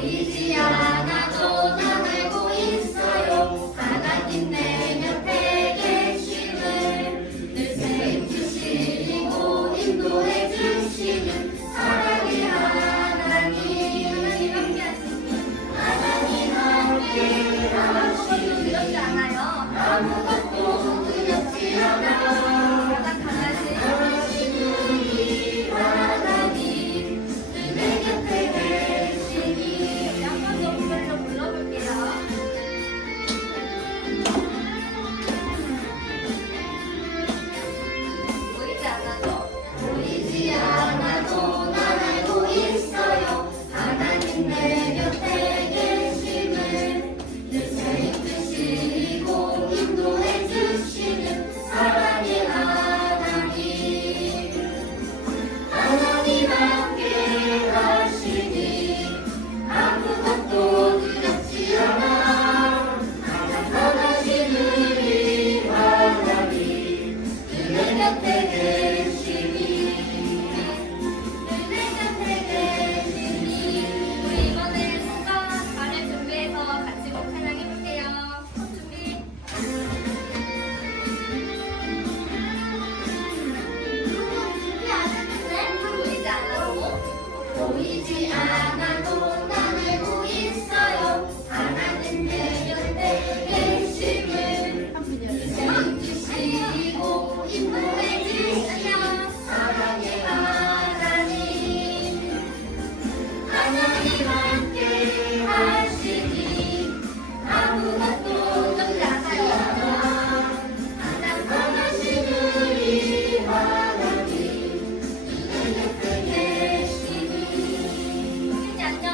보이지 않아도 난 알고 있어요. 하나님 내 곁에 계심을 늘 세워주시고 인도해 주시는 사랑의 하나님. 하나님 함께 하시니 두렵지 않아요. 아무것도 두렵지 않아. 가장 강하신 우리 하나님 늘 내 곁에 계시니. 우리 한 번 더 부르려 불러볼게요. 보이지 않아도 난 알고 있어요. 하나님 내 곁에 계심을 늘 세워주시고 인도해 주시는 사랑의 하나님. 하나님 함께 하시니 아무것도 두렵지 않아. 가장 선하신 우리 하나님 늘 내 곁에 계시니. 우리 이번에 손과 발을 준비해서 같이 목 찬양해볼게요. 손 준비. 준비 안 했는데? 보이지 않아도? 보이지 않아도 난 알고 있어요. 하나님 내 곁에 계심을 세워주시고 인도해 주시는 사랑의 하나님. 하나님 함께 하시니 아무것도 두렵지 않아요. 가장 선하신 우리 하나님 내 곁에 계시니. 안녕.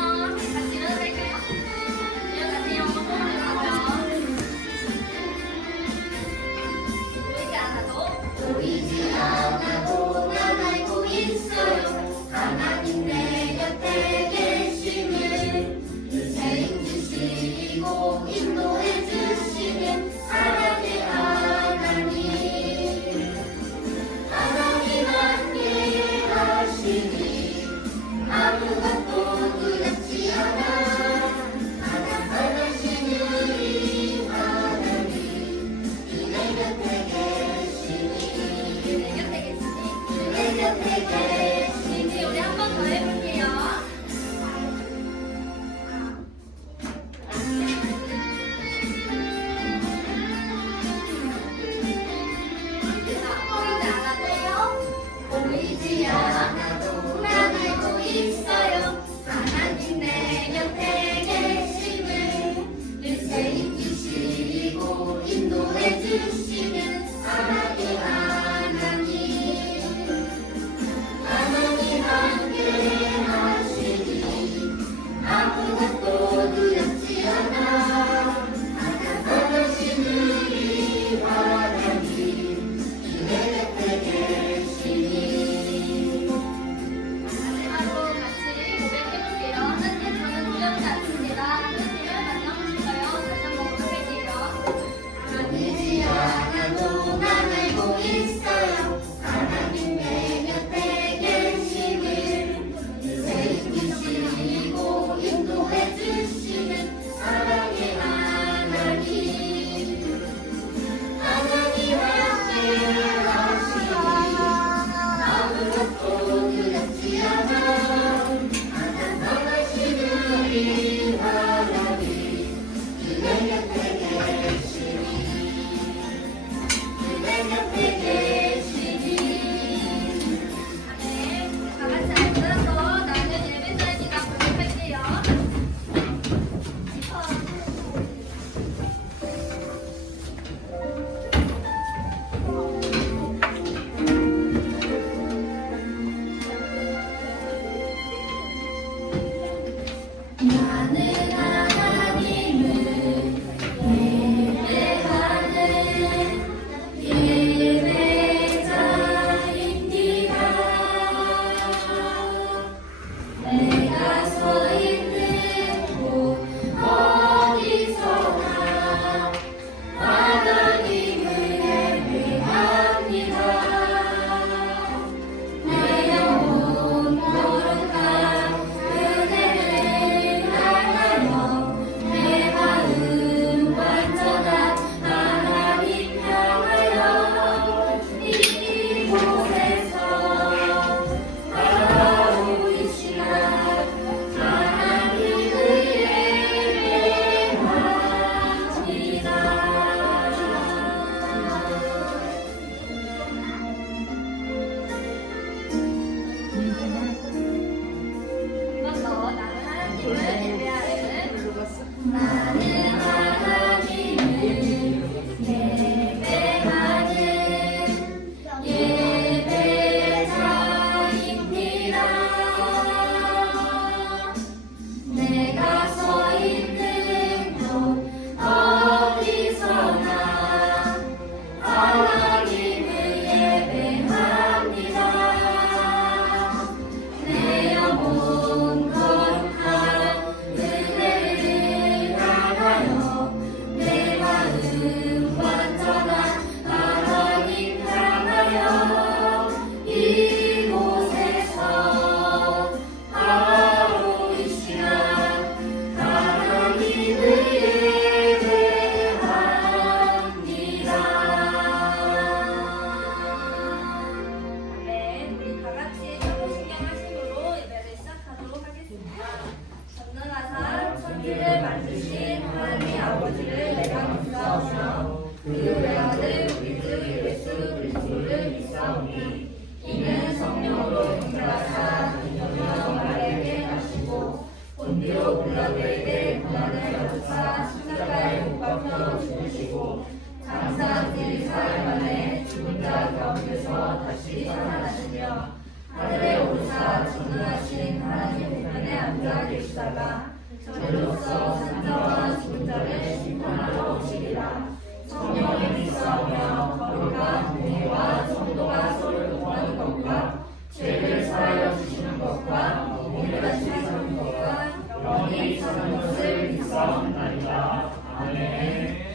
너희에게 고난을 거두사 십자가에 못 박혀 죽으시고 장사 제4일 만에 죽은 자 가운데서 다시 살아나시며 하늘에 오르사 전능하신 하나님 우편에 앉아 계시다가 저리로서 산자와 죽은 자를 심판하러 오시리라. 성령을 믿사오며 거룩한 공의와 정도가 서로 동하는 것과 죄를 사하여 주시는 것과 몸을 다시 사는 것과 영원히 사는 것을 믿사옵나이다. 아멘.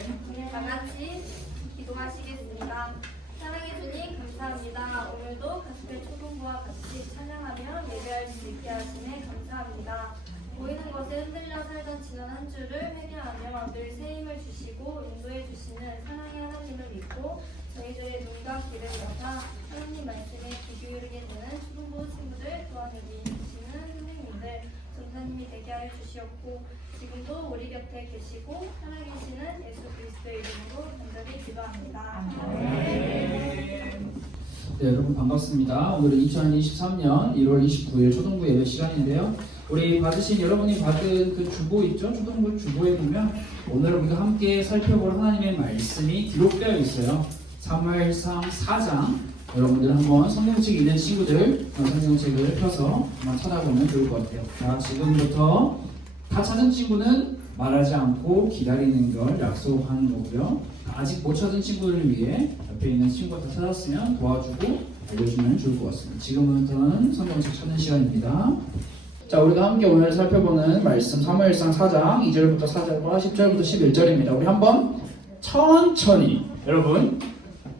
다 같이 기도하시겠습니다. 사랑해 주님 감사합니다. 오늘도 가스펠 초동부와 같이 찬양하며 예배할 수 있게 하시네 감사합니다. 보이는 것에 흔들려 살던 지난 한 주를 회개하며 늘 새 힘을 주시고 인도해 주시는 사랑의 하나님을 믿고 저희들의 눈과 귀를 여사 하나님 말씀에 귀 기울이게 되는 초등부 친구들 또한 여기 계시는 선생님들 전사님이 되게 하여 주시옵고 지금도 우리 곁에 계시고 살아계시는 예수 그리스도의 이름으로 간절히 기도합니다. 네, 여러분 반갑습니다. 오늘은 2023년 1월 29일 초등부 예배 시간인데요. 우리 받으신 여러분이 받은 그 주보 있죠? 초등부 주보에 보면 오늘 우리가 함께 살펴볼 하나님의 말씀이 기록되어 있어요. 사무엘상 4장. 여러분들 한번 성경책 있는 친구들 성경책을 펴서 한번 찾아보면 좋을 것 같아요. 자, 지금부터 다 찾은 친구는 말하지 않고 기다리는 걸 약속하는 거고요. 아직 못 찾은 친구들을 위해 옆에 있는 친구가 다 찾았으면 도와주고 알려주면 좋을 것 같습니다. 지금부터는 성경책 찾는 시간입니다. 자, 우리가 함께 오늘 살펴보는 말씀 사무엘상 4장 2절부터 4절과 10절부터 11절입니다. 우리 한번 천천히 여러분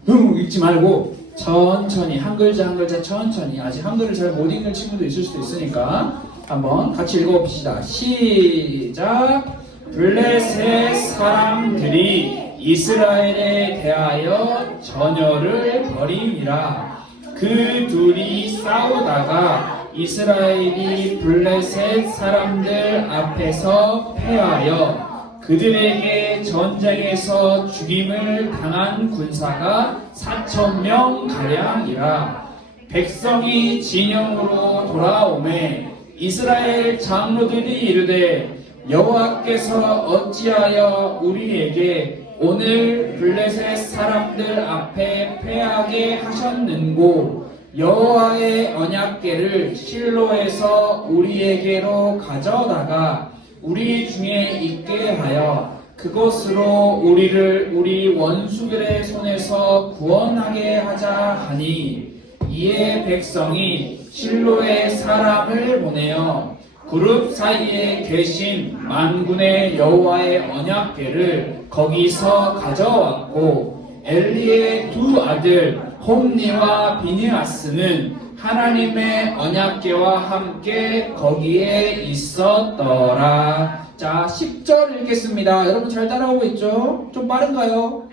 읽지 말고 천천히 한 글자 한 글자 천천히 아직 한글을 잘 못 읽는 친구도 있을 수도 있으니까 한번 같이 읽어봅시다. 시작. 블레셋 사람들이 이스라엘에 대하여 전열을 벌이니라. 그 둘이 싸우다가 이스라엘이 블레셋 사람들 앞에서 패하여 그들에게 전쟁에서 죽임을 당한 군사가 4,000명 가량이라. 백성이 진영으로 돌아오매 이스라엘 장로들이 이르되 여호와께서 어찌하여 우리에게 오늘 블레셋 사람들 앞에 패하게 하셨는고 여호와의 언약궤를 실로에서 우리에게로 가져다가 우리 중에 있게 하여 그것으로 우리를 우리 원수들의 손에서 구원하게 하자 하니 이에 백성이 실로에 사람을 보내어 그룹 사이에 계신 만군의 여호와의 언약궤를 거기서 가져왔고 엘리의 두 아들 홈니와 비니아스는 하나님의 언약궤와 함께 거기에 있었더라. 자, 10절 읽겠습니다. 여러분 잘 따라오고 있죠? 좀 빠른가요?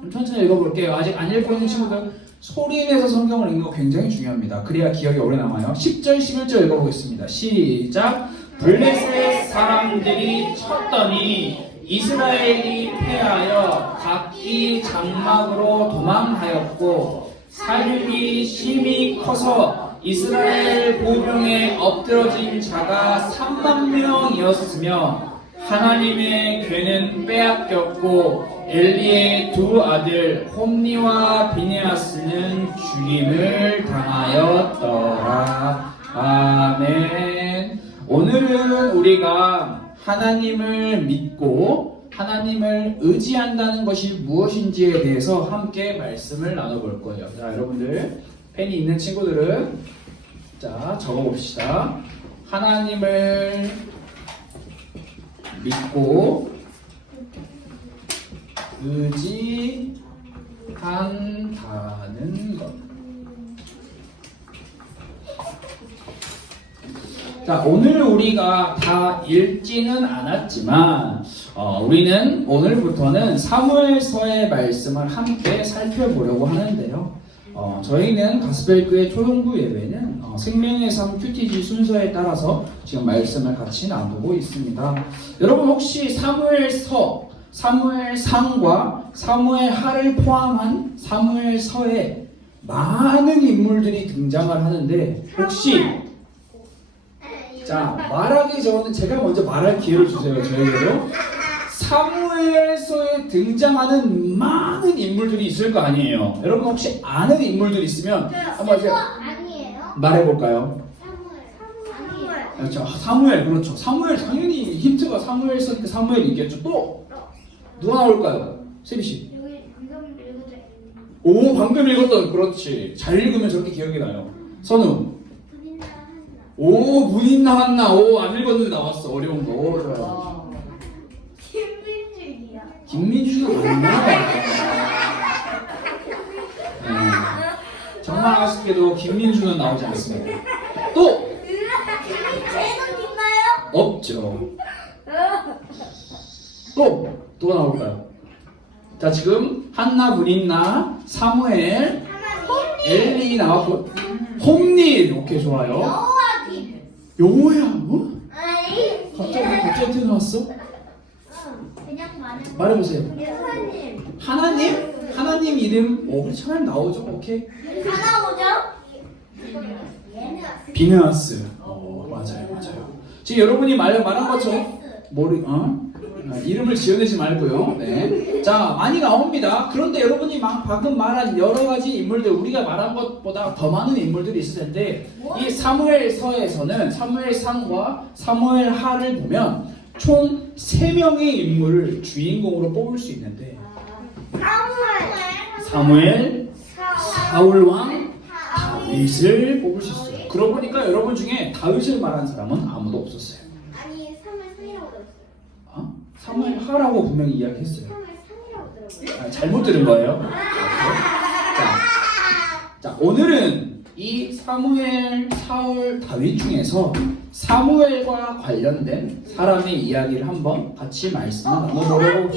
좀 천천히 읽어볼게요. 아직 안 읽고 있는 친구들 소리 내서 성경을 읽는 거 굉장히 중요합니다. 그래야 기억이 오래 남아요. 10절, 11절 읽어보겠습니다. 시작. 블레셋 사람들이 쳤더니 이스라엘이 패하여 각기 장막으로 도망하였고 사륙이 심히 커서 이스라엘 보병에 엎드러진 자가 3만 명이었으며 하나님의 궤는 빼앗겼고 엘리의 두 아들 홈니와 비니아스는 죽임을 당하였더라. 아멘. 오늘은 우리가 하나님을 믿고 하나님을 의지한다는 것이 무엇인지에 대해서 함께 말씀을 나눠볼 거예요. 자, 여러분들 펜이 있는 친구들은 자, 적어봅시다. 하나님을 믿고 의지한다는 것. 자, 오늘 우리가 다 읽지는 않았지만 우리는 오늘부터는 사무엘서의 말씀을 함께 살펴보려고 하는데요. 저희는 가스펠교회 초등부 예배는 생명의 삶 큐티지 순서에 따라서 지금 말씀을 같이 나누고 있습니다. 여러분 혹시 사무엘서, 사무엘상과 사무엘하를 포함한 사무엘서에 많은 인물들이 등장을 하는데 혹시 자, 말하기 전에 제가 먼저 말할 기회를 주세요. 저에게도. 사무엘서에 등장하는 많은 인물들이 있을 거 아니에요. 여러분 혹시 아는 인물들 있으면 한번 제가 아니에요? 말해볼까요? 사무엘. 그렇죠. 사무엘, 그렇죠. 사무엘 당연히 힌트가 사무엘서니까 사무엘이겠죠. 또 누가 나올까요? 세비 씨. 여기 이건 읽어도 오, 방금 읽었던, 그렇지. 잘 읽으면 저렇게 기억이 나요. 선우. 분인나 한나. 오, 문인나 한나. 오, 안 읽었는데 나왔어. 어려운 거. 오, 좋아요. 김민준이야. 김민주는 아니야. 정말 아쉽게도 김민주는 나오지 않습니다. 또 쟤는 있나요? 없죠. 또 누가 나올까요? 자, 지금 한나, 문인나, 사무엘, 엘리 나왔고, 홈리. 오케이, 좋아요. 여호와김. 요거야, 뭐? 아니. 갑자기 나왔어? 그냥 말해보세요. 예수님. 하나님? 하나님 이름, 오, 그렇지, 하나님 나오죠. 오케이. 하나 오죠? 비느하스. 맞아요. 지금 여러분이 말한 것처럼 이름을 지어내지 말고요. 네. 자, 많이 나옵니다. 그런데 여러분이 방금 말한 여러 가지 인물들, 우리가 말한 것보다 더 많은 인물들이 있을 텐데, 이 사무엘서에서는 사무엘상과 사무엘하를 보면 총 3명의 인물을 주인공으로 뽑을 수 있는데, 사무엘, 사울왕, 다윗을 뽑을 수 있어요. 그러고 보니까 여러분 중에 다윗을 말한 사람은 아무도 없었어요. 아니 3월 3이라고 들었어요. 사무엘하라고 분명히 이야기했어요. 3월 3이라고 들었어요. 잘못 들은 거예요. 자, 오늘은 이 사무엘, 사울, 다윗 중에서 사무엘과 관련된 사람의 이야기를 한번 같이 말씀을 나눠보려고.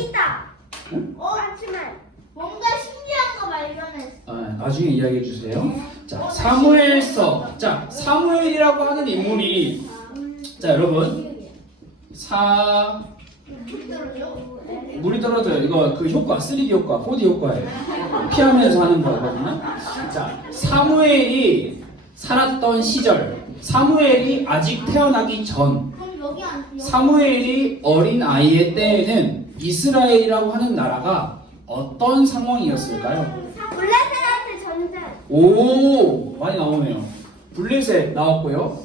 응? 하지만 뭔가 신기한 거 발견했어. 나중에 이야기해 주세요. 자, 사무엘서. 자, 사무엘이라고 하는 인물이, 자, 여러분, 물이 떨어져요. 이거 그 효과, 3D 효과, 4D 효과예요. 피하면서 하는 거거든요. 자, 사무엘이 살았던 시절, 사무엘이 아직 태어나기 전, 그럼 여기 안 돼요? 사무엘이 어린 아이의 때에는 이스라엘이라고 하는 나라가 어떤 상황이었을까요? 블레셋한테 전쟁. 오, 많이 나오네요. 블레셋 나왔고요.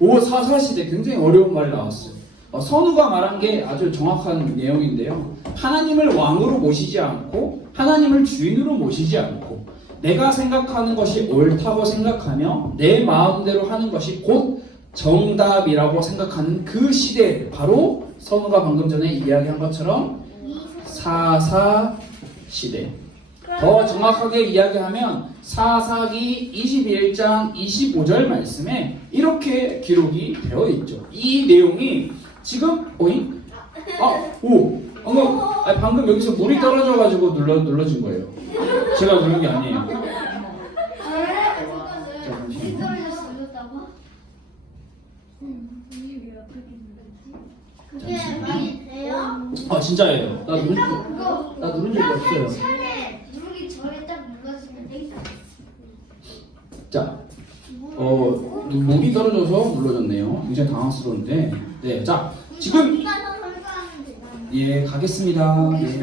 오, 사사시대. 굉장히 어려운 말이 나왔어요. 선우가 말한 게 아주 정확한 내용인데요. 하나님을 왕으로 모시지 않고 하나님을 주인으로 모시지 않고 내가 생각하는 것이 옳다고 생각하며 내 마음대로 하는 것이 곧 정답이라고 생각하는 그 시대, 바로 선우가 방금 전에 이야기한 것처럼 사사시대. 더 정확하게 이야기하면 사사기 21장 25절 말씀에 이렇게 기록이 되어 있죠. 이 내용이 지금 방금 여기서 물이 떨어져가지고 눌러진 거예요. 제가 누른 게 아니에요. 그게 말이 돼요? 진짜예요. 나 누른 적이 없어요. 차례 누르기 전에 딱 눌러주면 돼. 자, 물이 떨어져서 눌러졌네요. 굉장히 당황스러운데. 네, 자, 지금 예, 가겠습니다. 예.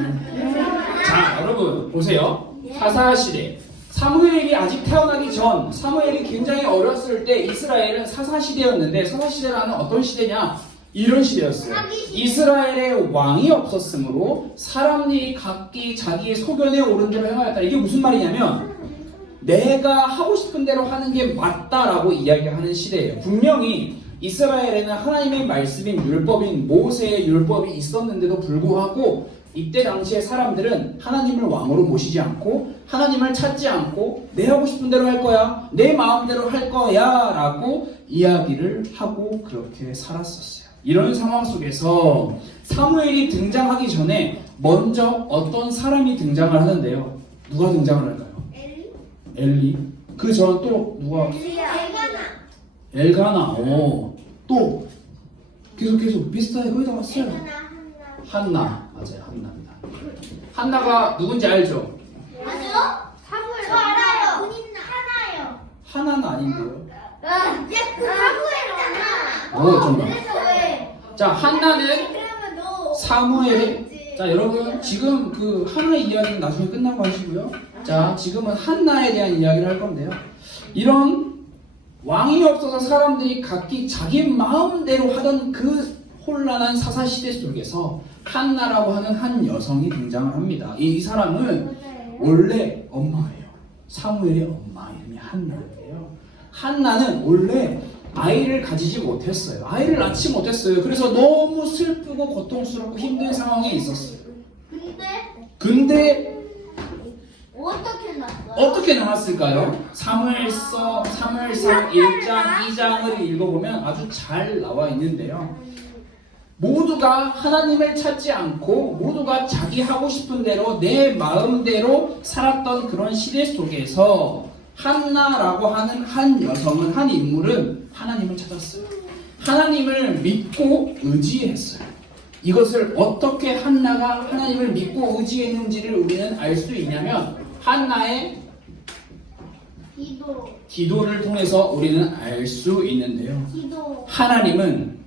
자, 여러분 보세요. 사사시대. 사무엘이 아직 태어나기 전, 사무엘이 굉장히 어렸을 때 이스라엘은 사사시대였는데, 사사시대라는 어떤 시대냐? 이런 시대였어요. 이스라엘의 왕이 없었으므로 사람들이 각기 자기 소견에 오른 대로 행하였다. 이게 무슨 말이냐면 내가 하고 싶은 대로 하는 게 맞다라고 이야기하는 시대예요. 분명히 이스라엘에는 하나님의 말씀인 율법인 모세의 율법이 있었는데도 불구하고 이때 당시에 사람들은 하나님을 왕으로 모시지 않고 하나님을 찾지 않고 내 하고 싶은 대로 할 거야, 내 마음대로 할 거야 라고 이야기를 하고 그렇게 살았었어요. 이런 상황 속에서 사무엘이 등장하기 전에 먼저 어떤 사람이 등장을 하는데요. 누가 등장을 할까요? 엘리. 그 전 또 누가? 엘가나. 또 계속 비슷하게 거의 다 왔어요. 한나. 맞아요. 한나입니다. 한나가 누군지 알죠? 사무엘. 저 알아요. 하나요. 하나는 아닌데요. 사무엘이잖아. 정답. 자, 한나는 그러면 너 사무엘의 자, 여러분 지금 그 한나의 이야기는 나중에 끝나고 하시고요. 자, 지금은 한나에 대한 이야기를 할 건데요. 이런 왕이 없어서 사람들이 각기 자기 마음대로 하던 그 혼란한 사사시대 속에서 한나라고 하는 한 여성이 등장을 합니다. 이 사람은 원래 엄마예요. 사무엘의 엄마 이름이 한나인데요. 한나는 원래 아이를 가지지 못했어요. 아이를 낳지 못했어요. 그래서 너무 슬프고 고통스럽고 힘든 상황에 있었어요. 근데 어떻게 났어? 어떻게 나왔을까요? 사무엘상 1장, 2장을 읽어보면 아주 잘 나와 있는데요. 모두가 하나님을 찾지 않고 모두가 자기 하고 싶은 대로 내 마음대로 살았던 그런 시대 속에서 한나라고 하는 한 여성은, 한 인물은 하나님을 찾았어요. 하나님을 믿고 의지했어요. 이것을 어떻게 한나가 하나님을 믿고 의지했는지를 우리는 알 수 있냐면 한나의 기도를 통해서 우리는 알 수 있는데요. 하나님은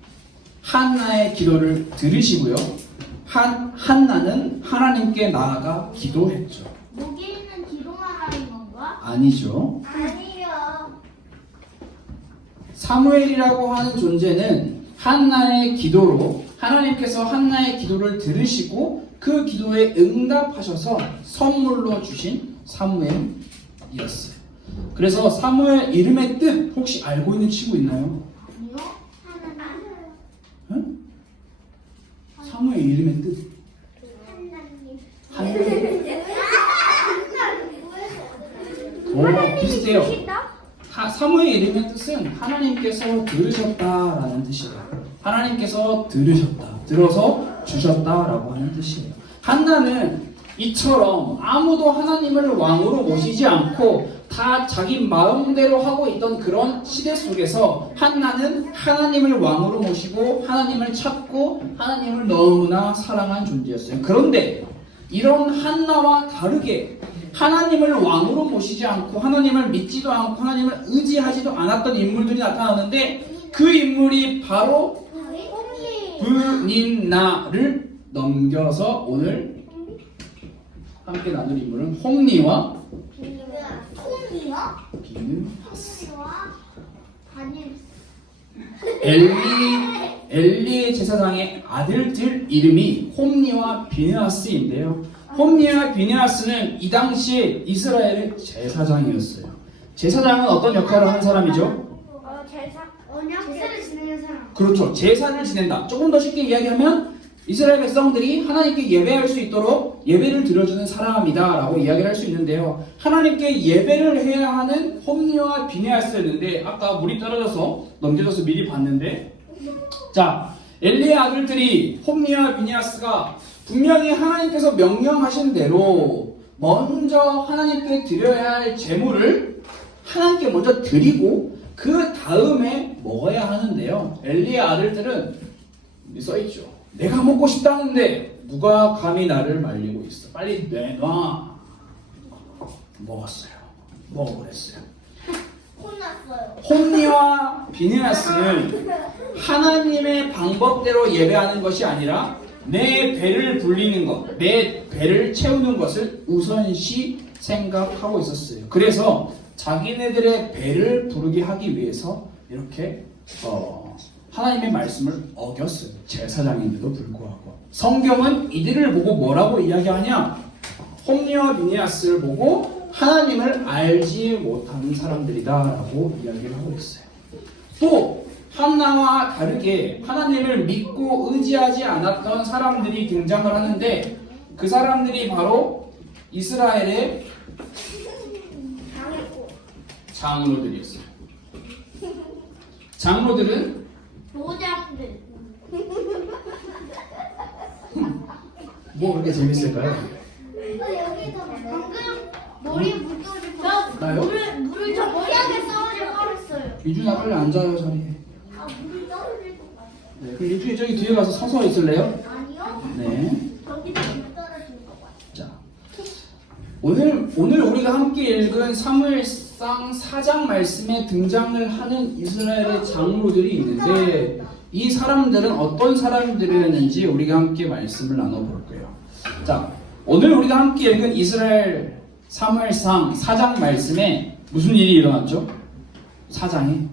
한나의 기도를 들으시고요. 한나는 하나님께 나아가 기도했죠. 목에 있는 기도만 하는 건가? 아니죠. 아니요. 사무엘이라고 하는 존재는 한나의 기도로 하나님께서 한나의 기도를 들으시고 그 기도에 응답하셔서 선물로 주신 사무엘이었어요. 그래서 사무엘 이름의 뜻 혹시 알고 있는 친구 있나요? 아니요. 하나님. 응? 사무엘 이름의 뜻. 하나님. 오, 비슷해요. 사무엘 이름의 뜻은 하나님께서 들으셨다라는 뜻이에요. 하나님께서 들으셨다, 들어서 주셨다라고 하는 뜻이에요. 한나는 이처럼 아무도 하나님을 왕으로 모시지 않고 다 자기 마음대로 하고 있던 그런 시대 속에서 한나는 하나님을 왕으로 모시고 하나님을 찾고 하나님을 너무나 사랑한 존재였어요. 그런데 이런 한나와 다르게 하나님을 왕으로 모시지 않고 하나님을 믿지도 않고 하나님을 의지하지도 않았던 인물들이 나타나는데 그 인물이 바로 브닌나를 넘겨서 오늘 함께 나눌 인물은 홈니와 비느하스. 엘리의 제사장의 아들들 이름이 홈니와 비느하스인데요. 홈니와 비느하스는 이 당시에 이스라엘의 제사장이었어요. 제사장은 어떤 역할을 하는 사람이죠? 제사를 지내는 사람. 그렇죠. 제사를 지낸다. 조금 더 쉽게 이야기하면 이스라엘 백성들이 하나님께 예배할 수 있도록 예배를 드려주는 사람이다 라고 이야기를 할 수 있는데요. 하나님께 예배를 해야 하는 홈니와 비느하스였는데 아까 물이 떨어져서 넘겨져서 미리 봤는데 자, 엘리의 아들들이 홈니와 비느하스가 분명히 하나님께서 명령하신 대로 먼저 하나님께 드려야 할 제물을 하나님께 먼저 드리고 그 다음에 먹어야 하는데요. 엘리의 아들들은 써있죠. 내가 먹고 싶다는데 누가 감히 나를 말리고 있어. 빨리 내놔. 먹었어요. 먹어버렸어요. 혼났어요. 홈니와 비느하스는 하나님의 방법대로 예배하는 것이 아니라 내 배를 불리는 것, 내 배를 채우는 것을 우선시 생각하고 있었어요. 그래서 자기네들의 배를 부르게 하기 위해서 이렇게 하나님의 말씀을 어겼어요. 제사장인데도 불구하고. 성경은 이들을 보고 뭐라고 이야기하냐? 홈니와 비느하스를 보고 하나님을 알지 못하는 사람들이다 라고 이야기를 하고 있어요. 또 한나와 다르게 하나님을 믿고 의지하지 않았던 사람들이 등장을 하는데 그 사람들이 바로 이스라엘의 장로들이었어요. 장로들은 노장들. 뭐 그렇게 재밌을까요? 여기서 방금 머리 묻어지고 나요? 물을 저 머리하게 썰어져 버렸어요. 유준아 빨리 앉아요 자리에. 물이 떨어질 것 같아요. 네, 그럼 유준이 저기 뒤에 가서 서서 있을래요? 아니요. 네. 저기서 물 떨어질 것 같아요. 자, 오늘 우리가 함께 읽은 사무엘상 사무엘상 4장 말씀에 등장을 하는 이스라엘의 장로들이 있는데 이 사람들은 어떤 사람들이었는지 우리가 함께 말씀을 나눠볼 거예요. 자, 오늘 우리가 함께 읽은 이스라엘 사무엘상 4장 말씀에 무슨 일이 일어났죠? 4장에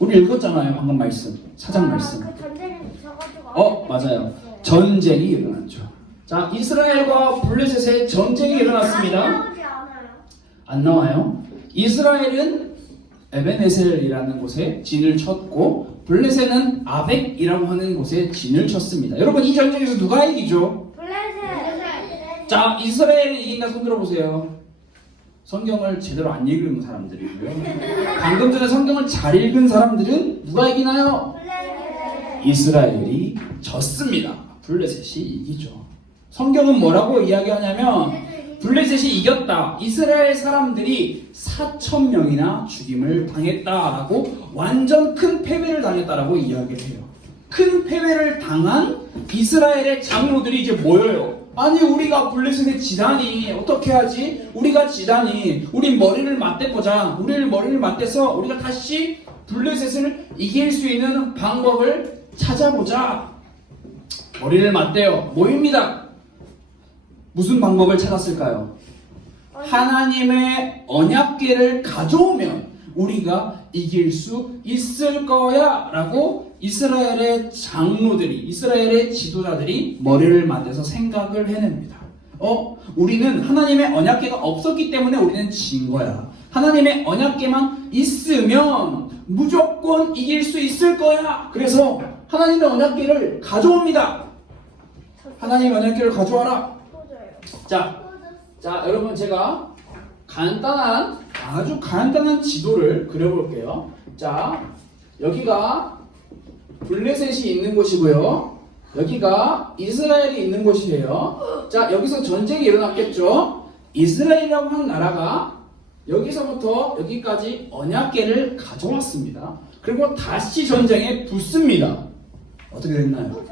우리 읽었잖아요. 방금 말씀 4장 말씀. 맞아요. 전쟁이 일어났죠. 자, 이스라엘과 블레셋의 전쟁이 일어났습니다. 안 나와요. 이스라엘은 에벤에셀이라는 곳에 진을 쳤고 블레셋은 아벡이라고 하는 곳에 진을 쳤습니다. 여러분, 이 전쟁에서 누가 이기죠? 블레셋. 자, 이스라엘이 이긴다. 손 들어보세요. 성경을 제대로 안 읽은 사람들이고요. 방금 전에 성경을 잘 읽은 사람들은 누가 이기나요? 블레셋. 이스라엘이 졌습니다. 블레셋이 이기죠. 성경은 뭐라고 이야기하냐면 블레셋이 이겼다. 이스라엘 사람들이 4,000명이나 죽임을 당했다라고, 완전 큰 패배를 당했다라고 이야기를 해요. 큰 패배를 당한 이스라엘의 장로들이 이제 모여요. 아니, 우리가 블레셋에 지다니 어떻게 하지? 우리가 지다니 우리 머리를 맞대보자. 우리를 머리를 맞대서 우리가 다시 블레셋을 이길 수 있는 방법을 찾아보자. 머리를 맞대요. 모입니다. 무슨 방법을 찾았을까요? 하나님의 언약궤를 가져오면 우리가 이길 수 있을 거야 라고 이스라엘의 장로들이, 이스라엘의 지도자들이 머리를 맞대서 생각을 해냅니다. 우리는 하나님의 언약궤가 없었기 때문에 우리는 진 거야. 하나님의 언약궤만 있으면 무조건 이길 수 있을 거야. 그래서 하나님의 언약궤를 가져옵니다. 하나님의 언약궤를 가져와라. 자, 여러분, 제가 아주 간단한 지도를 그려볼게요. 자, 여기가 블레셋이 있는 곳이고요. 여기가 이스라엘이 있는 곳이에요. 자, 여기서 전쟁이 일어났겠죠. 이스라엘이라고 하는 나라가 여기서부터 여기까지 언약궤를 가져왔습니다. 그리고 다시 전쟁에 붙습니다. 어떻게 됐나요?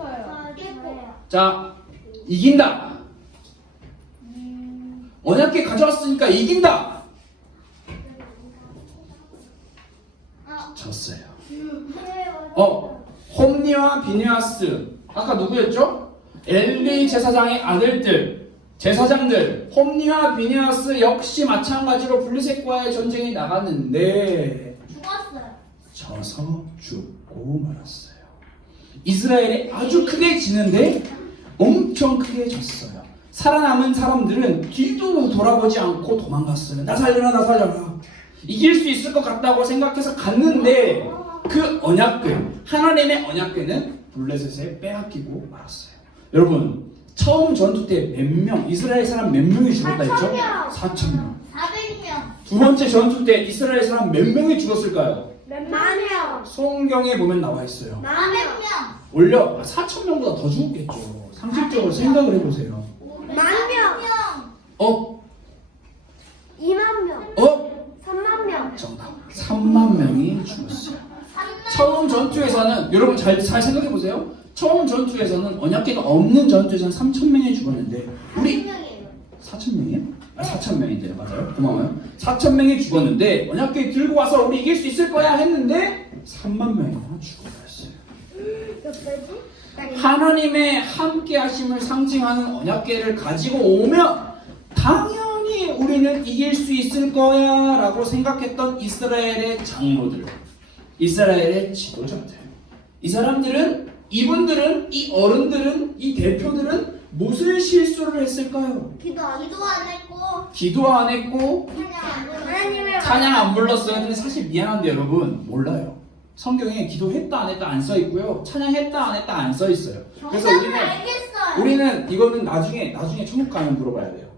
자, 이긴다. 언약궤 가져왔으니까 이긴다. 졌어요. 홈니와 비느하스, 아까 누구였죠? 엘리 제사장의 아들들, 제사장들, 홈니와 비느하스 역시 마찬가지로 블레셋과의 전쟁에 나갔는데 져서 죽고 말았어요. 이스라엘이 아주 크게 지는데 엄청 크게 졌어요. 살아남은 사람들은 뒤도 돌아보지 않고 도망갔어요. 나 살려라, 나 살려라. 이길 수 있을 것 같다고 생각해서 갔는데 그 언약궤, 하나님의 언약궤는 블레셋에 빼앗기고 말았어요. 여러분, 처음 전투 때 몇 명, 이스라엘 사람 몇 명이 죽었다 했죠? 4,000명. 400명. 두 번째 전투 때 이스라엘 사람 몇 명이 죽었을까요? 만 명. 성경에 보면 나와 있어요. 400명. 올려 4,000명보다 더 죽었겠죠. 상식적으로 생각을 해보세요. 10,000명. 2만 명. 3만 명. 정답. 3만 명이 죽었어요. 처음 전투에서는, 여러분 잘 생각해 보세요. 처음 전투에서는, 언약궤가 없는 전투에서는 3,000명이 죽었는데, 우리 4,000명이에요? 4,000명인데요, 맞아요. 고마워요. 4,000명이 죽었는데 언약궤 들고 와서 우리 이길 수 있을 거야 했는데 3만 명이나 죽어버렸어요. 하나님의 함께하심을 상징하는 언약궤를 가지고 오면 당연히 우리는 이길 수 있을 거야 라고 생각했던 이스라엘의 장로들, 이스라엘의 지도자들, 이 사람들은, 이분들은, 이 어른들은, 이 대표들은 무슨 실수를 했을까요? 기도 안 했고 찬양 안 불렀어요. 근데 사실 미안한데 여러분, 몰라요. 성경에 기도했다 안 했다 안 써 있고요, 찬양했다 안 했다 안 써 있어요. 그래서 우리는 이거는 나중에 천국 가면 물어봐야 돼요.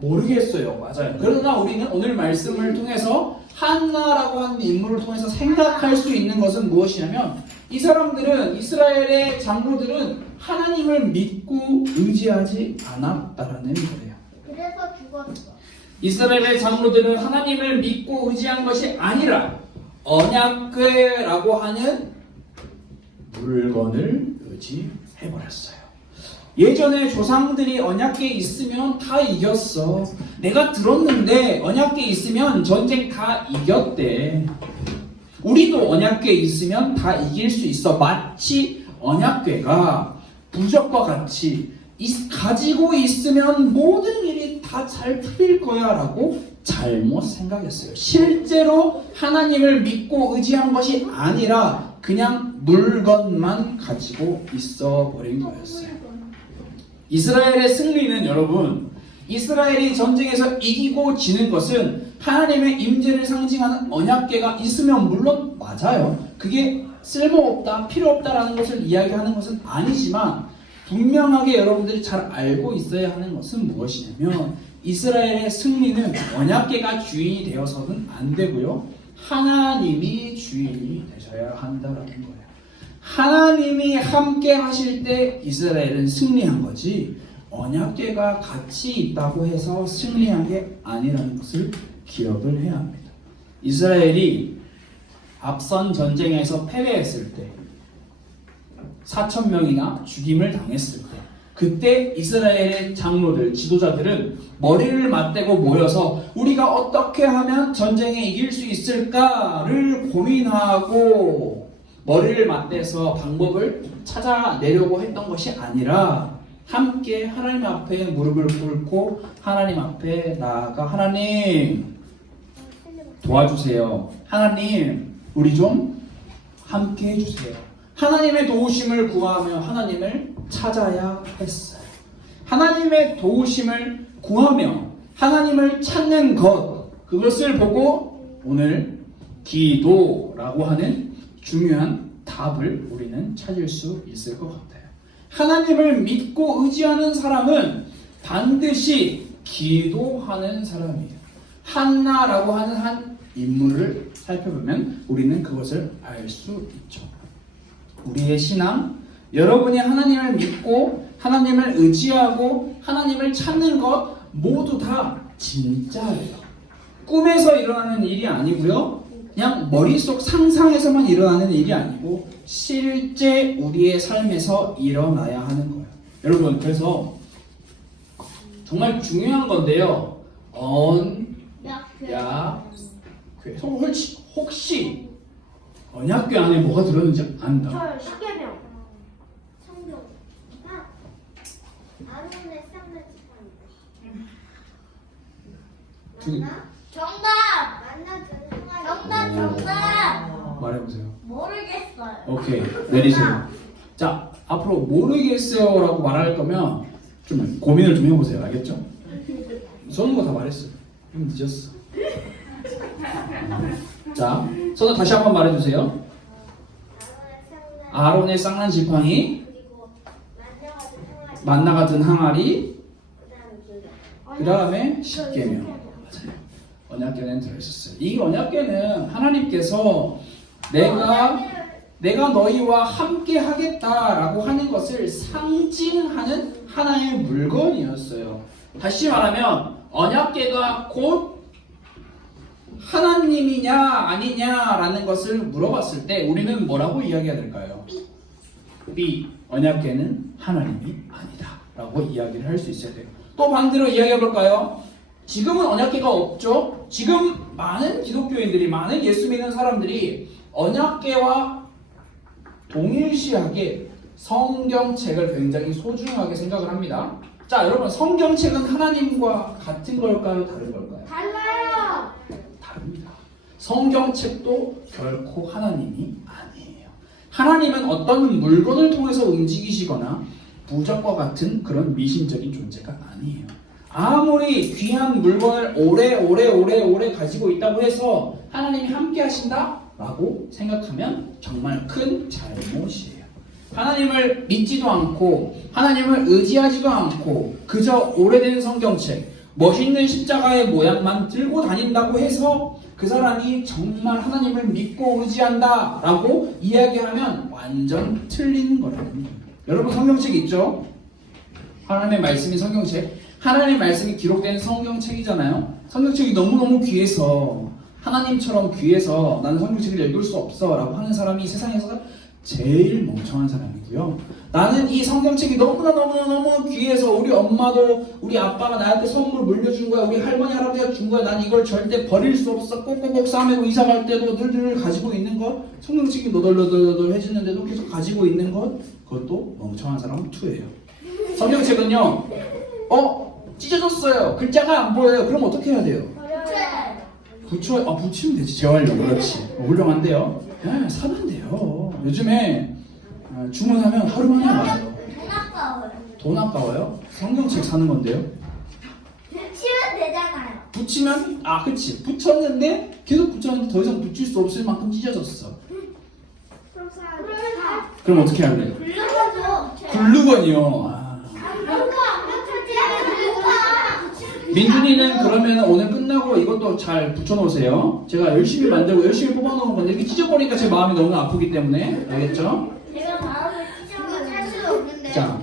모르겠어요. 맞아요. 그러나 우리는 오늘 말씀을 통해서 한나라고 하는 인물을 통해서 생각할 수 있는 것은 무엇이냐면, 이 사람들은, 이스라엘의 장로들은 하나님을 믿고 의지하지 않았다라는 거예요. 그래서 죽었어. 이스라엘의 장로들은 하나님을 믿고 의지한 것이 아니라 언약궤라고 하는 물건을 의지해버렸어요. 예전에 조상들이 언약궤 있으면 다 이겼어. 내가 들었는데 언약궤 있으면 전쟁 다 이겼대. 우리도 언약궤 있으면 다 이길 수 있어. 마치 언약궤가 부적과 같이 가지고 있으면 모든 일이 다 잘 풀릴 거야 라고 잘못 생각했어요. 실제로 하나님을 믿고 의지한 것이 아니라 그냥 물건만 가지고 있어 버린 거였어요. 이스라엘의 승리는 여러분, 이스라엘이 전쟁에서 이기고 지는 것은 하나님의 임재를 상징하는 언약궤가 있으면 물론 맞아요. 그게 쓸모없다, 필요없다라는 것을 이야기하는 것은 아니지만 분명하게 여러분들이 잘 알고 있어야 하는 것은 무엇이냐면 이스라엘의 승리는 언약궤가 주인이 되어서는 안 되고요. 하나님이 주인이 되셔야 한다라는 거예요. 하나님이 함께 하실 때 이스라엘은 승리한 거지 언약궤가 같이 있다고 해서 승리한 게 아니라는 것을 기억을 해야 합니다. 이스라엘이 앞선 전쟁에서 패배했을 때 4,000명이나 죽임을 당했을 때 그때 이스라엘의 장로들, 지도자들은 머리를 맞대고 모여서 우리가 어떻게 하면 전쟁에 이길 수 있을까를 고민하고 머리를 맞대서 방법을 찾아내려고 했던 것이 아니라 함께 하나님 앞에 무릎을 꿇고 하나님 앞에 나아가 하나님 도와주세요. 하나님 우리 좀 함께 해주세요. 하나님의 도우심을 구하며 하나님을 찾아야 했어요. 하나님의 도우심을 구하며 하나님을 찾는 것, 그것을 보고 오늘 기도라고 하는 중요한 답을 우리는 찾을 수 있을 것 같아요. 하나님을 믿고 의지하는 사람은 반드시 기도하는 사람이에요. 한나라고 하는 한 인물을 살펴보면 우리는 그것을 알 수 있죠. 우리의 신앙, 여러분이 하나님을 믿고 하나님을 의지하고 하나님을 찾는 것 모두 다 진짜예요. 꿈에서 일어나는 일이 아니고요. 그냥 머릿속 상상에서만 일어나는 일이 아니고 실제 우리의 삶에서 일어나야 하는 거예요. 여러분, 그래서 정말 중요한 건데요. 언약궤. 혹시 언약궤 안에 뭐가 들었는지 안다? 저요, 십계명. 성경. 아론의 쌍난 지팡이. 정답. 말해보세요. 모르겠어요. 오케이, 내리세요. 자, 앞으로 모르겠어요라고 말할 거면 좀 고민을 좀 해보세요. 알겠죠? 선우가 다 말했어요. 좀 늦었어. 자, 선우 다시 한번 말해주세요. 아론의 쌍난 지팡이, 그리고 만나 같은 항아리, 그 다음에 십계명. 언약궤는 들어있었어요. 이 언약궤는 하나님께서 내가 너희와 함께 하겠다라고 하는 것을 상징하는 하나의 물건이었어요. 다시 말하면 언약궤가 곧 하나님이냐 아니냐라는 것을 물어봤을 때 우리는 뭐라고 이야기해야 될까요? B. 언약궤는 하나님이 아니다 라고 이야기를 할 수 있어야 돼요. 또 반대로 이야기해 볼까요? 지금은 언약궤가 없죠. 지금 많은 기독교인들이, 많은 예수 믿는 사람들이 언약궤와 동일시하게 성경책을 굉장히 소중하게 생각을 합니다. 자, 여러분, 성경책은 하나님과 같은 걸까요? 다른 걸까요? 달라요. 다릅니다. 성경책도 결코 하나님이 아니에요. 하나님은 어떤 물건을 통해서 움직이시거나 부적과 같은 그런 미신적인 존재가 아니에요. 아무리 귀한 물건을 오래 가지고 있다고 해서 하나님이 함께 하신다? 라고 생각하면 정말 큰 잘못이에요. 하나님을 믿지도 않고 하나님을 의지하지도 않고 그저 오래된 성경책, 멋있는 십자가의 모양만 들고 다닌다고 해서 그 사람이 정말 하나님을 믿고 의지한다 라고 이야기하면 완전 틀린 거라는 거예요. 여러분, 성경책 있죠? 하나님의 말씀이 성경책, 하나님의 말씀이 기록된 성경책이잖아요. 성경책이 너무너무 귀해서, 하나님처럼 귀해서 나는 성경책을 읽을 수 없어 라고 하는 사람이 세상에서 제일 멍청한 사람이고요. 나는 이 성경책이 너무 귀해서 우리 엄마도 우리 아빠가 나한테 선물 물려준 거야. 우리 할머니 할아버지가 준 거야. 난 이걸 절대 버릴 수 없어. 꼭꼭꼭 싸매고 이사 갈 때도 늘 가지고 있는 것. 성경책이 너덜너덜해지는데도 계속 가지고 있는 것. 그것도 멍청한 사람 2예요. 성경책은요. 찢어졌어요. 글자가 안 보여요. 그럼 어떻게 해야 돼요? 붙이면 되지. 재활용. 그렇지. 훌륭한데요. 네, 사면 돼요. 요즘에 주문하면 하루 만에 와요. 돈 아까워요. 돈 아까워요? 성경책 사는 건데요. 붙이면 되잖아요. 붙이면 그치. 붙였는데 계속 붙였는데 더 이상 붙일 수 없을 만큼 찢어졌어. 그럼 그럼 어떻게 해야 돼요? 글루건도. 글루건이요. 민준이는 그러면 오늘 끝나고 이것도 잘 붙여놓으세요. 제가 열심히 만들고 열심히 뽑아놓은 건데 이렇게 찢어버리니까 제 마음이 너무 아프기 때문에. 알겠죠? 제가 마음을 찢어서 살 수가 없는데. 자,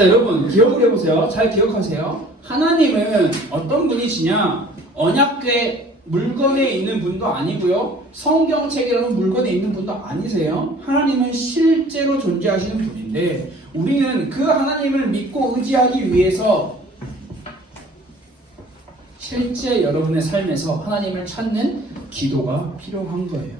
여러분 기억을 해보세요. 잘 기억하세요. 하나님은 어떤 분이시냐? 언약궤 물건에 있는 분도 아니고요. 성경책이라는 물건에 있는 분도 아니세요. 하나님은 실제로 존재하시는 분인데 우리는 그 하나님을 믿고 의지하기 위해서 실제 여러분의 삶에서 하나님을 찾는 기도가 필요한 거예요.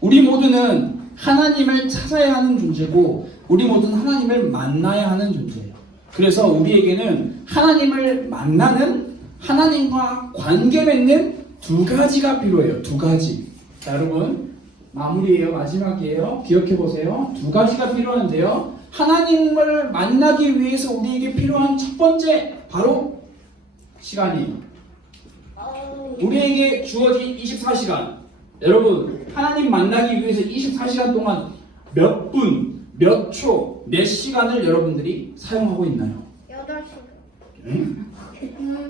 우리 모두는 하나님을 찾아야 하는 존재고 우리 모두는 하나님을 만나야 하는 존재예요. 그래서 우리에게는 하나님을 만나는 하나님과 관계 맺는 2가지가 필요해요. 2가지. 자, 여러분 마무리예요. 마지막이에요. 기억해 보세요. 2가지가 필요한데요. 하나님을 만나기 위해서 우리에게 필요한 첫 번째 바로 시간이에요. 우리에게 주어진 24시간. 여러분 하나님 만나기 위해서 24시간 동안 몇 분, 몇 초, 몇 시간을 여러분들이 사용하고 있나요? 8시간. 응?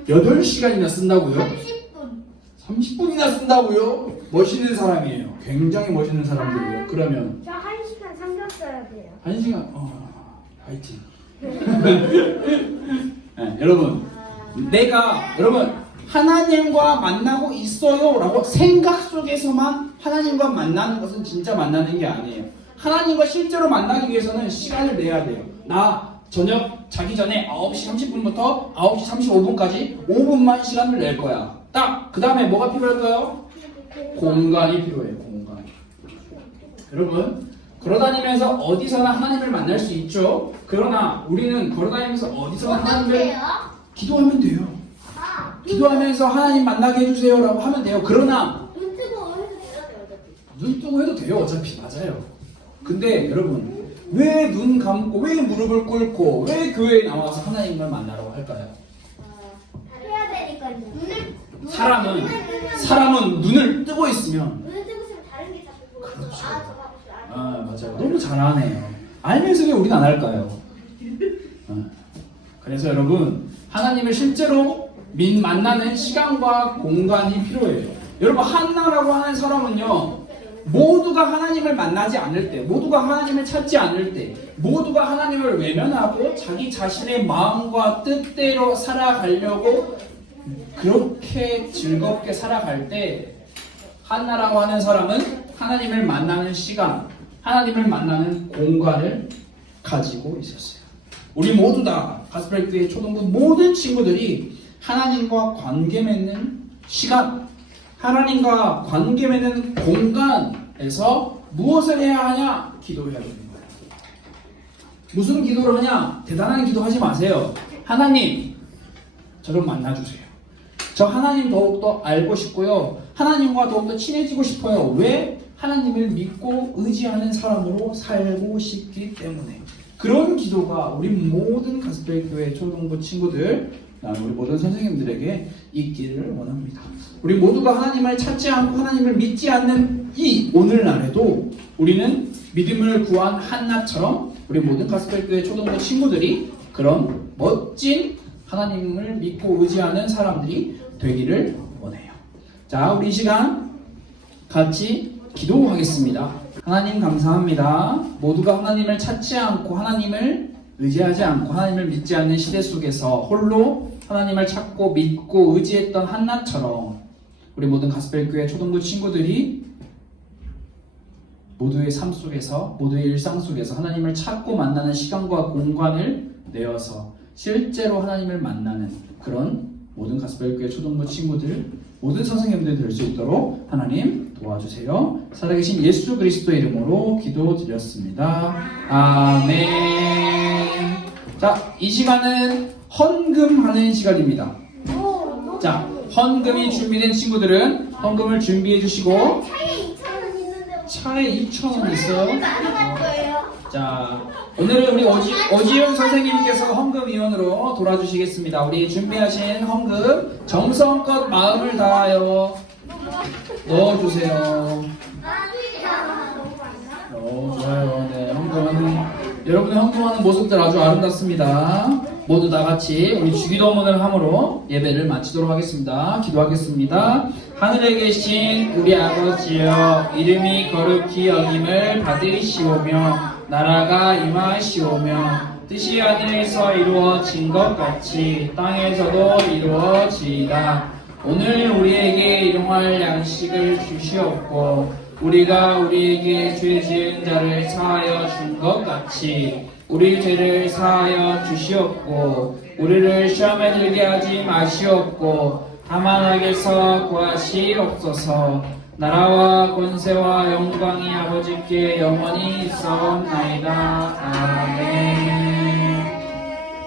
8시간이나 쓴다고요? 30분. 30분이나 쓴다고요? 멋있는 사람이에요. 굉장히 멋있는 사람들이에요. 그러면 저 1시간 삼겹 써야 돼요. 1시간 파이팅. 네, 여러분 여러분 하나님과 만나고 있어요 라고 생각 속에서만 하나님과 만나는 것은 진짜 만나는 게 아니에요. 하나님과 실제로 만나기 위해서는 시간을 내야 돼요. 나 저녁 자기 전에 9시 30분부터 9시 35분까지 5분만 시간을 낼 거야. 딱 그 다음에 뭐가 필요할까요? 공간이 필요해요. 공간. 여러분 걸어다니면서 어디서나 하나님을 만날 수 있죠. 그러나 우리는 걸어다니면서 어디서나 하나님을 기도하면 돼요. 기도하면서 하나님 만나게 해주세요 라고 하면 돼요. 그러나 눈 뜨고 해도 돼요. 눈 뜨고 해도 돼요. 어차피 맞아요. 근데 여러분 왜 눈 감고 왜 무릎을 꿇고 왜 교회에 나와서 하나님을 만나라고 할까요? 해야 되니까요. 사람은 눈을 뜨고 있으면 눈을 뜨고 있으면 다른 게 자꾸 보여서 그렇죠. 저거 하고 싶어. 맞아요. 너무 잘하네요. 알면서 왜 우린 안 할까요? 그래서 여러분 하나님을 실제로 만나는 시간과 공간이 필요해요. 여러분 한나라고 하는 사람은요 모두가 하나님을 만나지 않을 때, 모두가 하나님을 찾지 않을 때, 모두가 하나님을 외면하고 자기 자신의 마음과 뜻대로 살아가려고 그렇게 즐겁게 살아갈 때 한나라고 하는 사람은 하나님을 만나는 시간, 하나님을 만나는 공간을 가지고 있었어요. 우리 모두 다 가스펠교회 초등부 모든 친구들이 하나님과 관계 맺는 시간, 하나님과 관계 맺는 공간에서 무엇을 해야 하냐? 기도해야 되는 거예요. 무슨 기도를 하냐? 대단한 기도 하지 마세요. 하나님, 저 좀 만나주세요. 저 하나님 더욱더 알고 싶고요. 하나님과 더욱더 친해지고 싶어요. 왜? 하나님을 믿고 의지하는 사람으로 살고 싶기 때문에. 그런 기도가 우리 모든 가스펠교회 초등부 친구들, 우리 모든 선생님들에게 있기를 원합니다. 우리 모두가 하나님을 찾지 않고 하나님을 믿지 않는 이 오늘날에도 우리는 믿음을 구한 한나처럼 우리 모든 가스펠교회 초등부 친구들이 그런 멋진 하나님을 믿고 의지하는 사람들이 되기를 원해요. 자, 우리 이 시간 같이 기도하겠습니다. 하나님 감사합니다. 모두가 하나님을 찾지 않고 하나님을 의지하지 않고 하나님을 믿지 않는 시대 속에서 홀로 하나님을 찾고 믿고 의지했던 한나처럼 우리 모든 가스펠교회 초등부 친구들이 모두의 삶 속에서, 모두의 일상 속에서 하나님을 찾고 만나는 시간과 공간을 내어서 실제로 하나님을 만나는 그런 모든 가스펠교회 초등부 친구들, 모든 선생님들이 될 수 있도록 하나님 도와주세요. 살아계신 예수 그리스도 이름으로 기도드렸습니다. 아멘. 자, 이 시간은 헌금하는 시간입니다. 자, 헌금이 준비된 친구들은 헌금을 준비해 주시고, 차에 2,000원 있어요. 자, 오늘은 우리 오지윤 선생님께서 헌금위원으로 돌아주시겠습니다. 우리 준비하신 헌금 정성껏 마음을 다하여 넣어주세요. 좋아요. 네, 여러분의 헌금하는 모습들 아주 아름답습니다. 모두 다 같이 우리 주기도문을 함으로 예배를 마치도록 하겠습니다. 기도하겠습니다. 하늘에 계신 우리 아버지여, 이름이 거룩히 여김을 받으시오며 나라가 임하시오며 뜻이 하늘에서 이루어진 것 같이 땅에서도 이루어지이다. 오늘 우리에게 일용할 양식을 주시옵고 우리가 우리에게 죄 지은 자를 사하여 준 것 같이 우리 죄를 사하여 주시옵고 우리를 시험에 들게 하지 마시옵고 다만 악에서 구하시옵소서. 나라와 권세와 영광이 아버지께 영원히 있사옵나이다. 아멘.